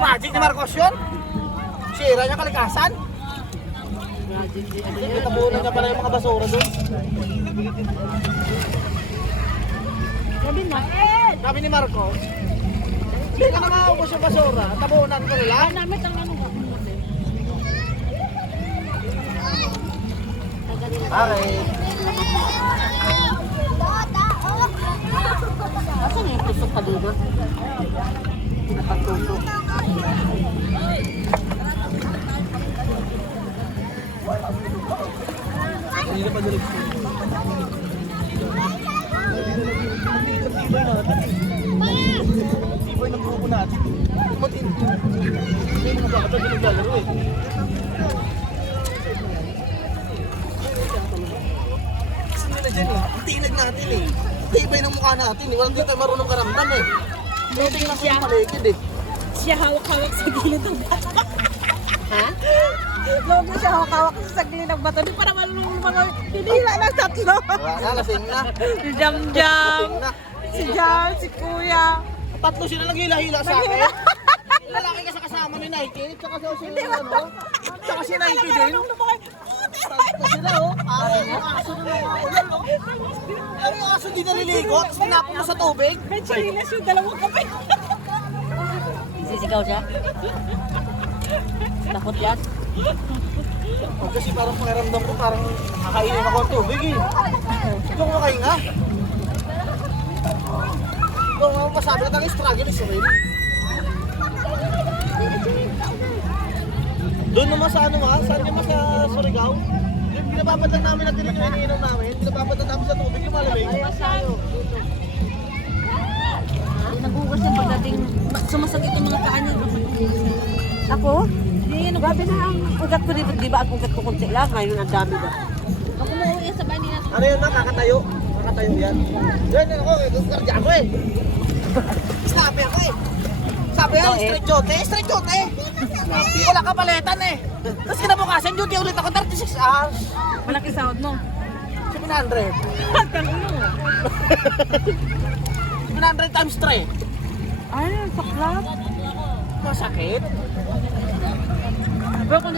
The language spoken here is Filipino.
Project ni Marcos yun? Sira niya kalikasan? Tabunan niya pala yung mga basura doon. Sabi na. Sabi ni Marcos, hindi ka na maubos yung basura, tabunan ko nila. Ay, namit ang ano. Okay. Asan yung tusok pa dito? Nakatutok. Hindi na pa dalig siya. Tibay ng grupo natin. Matindi. Hindi mga baka tayo naglalaro eh. Gusto nila dyan eh. Ang tinag natin eh. Tibay ng mukha natin eh. Walang di tayo marunong karamdam eh. Pwede lang siya paligid eh. Siya hawak-hawak sa gilid ng bato. Ha? Loob na siya hawak-hawak sa gilid ng bato. Di pa naman mga hinihila ng tatlo. Wala na, lasing na. Si Jam-Jam, Lasing na. si Jam, si Kuya. Tatlo sila naghila-hila sa akin. Lalaki ka sa kasama ni Nike, tsaka sa si ano, tsaka si Nike din. Tatlo sila oh. Yung aso na mga ulan oh. Pero yung aso di naliligo, tapos pinapon mo sa tubig. May chililas yung dalawang kape. Sisigaw siya? Takot yan? O kasi parang pakiramdam ko parang kakainin ako ng tubig eh. Ikaw makahinga. Ikaw nga mapasabi na tayong struggle is real. Doon naman sa ano ha? Saan naman sa Surigao? Yung binababatang namin na din yung iniinom namin, binababatang namin sa tubig yung malamig. Nagugas yung pagdating, sumasakit yung mga paan niya. Ako? Grabe na ang ugat ko dito, di ba? Ang ugat ko kunti lang, ngayon ang dami ba? Ako mo uwi sa bahay nila. Ano yun na? Kakatayo? Kakatayo yan. Yan ako eh, gusto ako eh. Sabi ako eh. Sabi ako, straight jote, straight jote. Wala kapalitan eh. Tapos kinabukasan, duty ulit ako 36 hours. Malaki sahod mo. 700. Tanong mo. 700 times 3. Ay, saklap. Masakit. Pero kung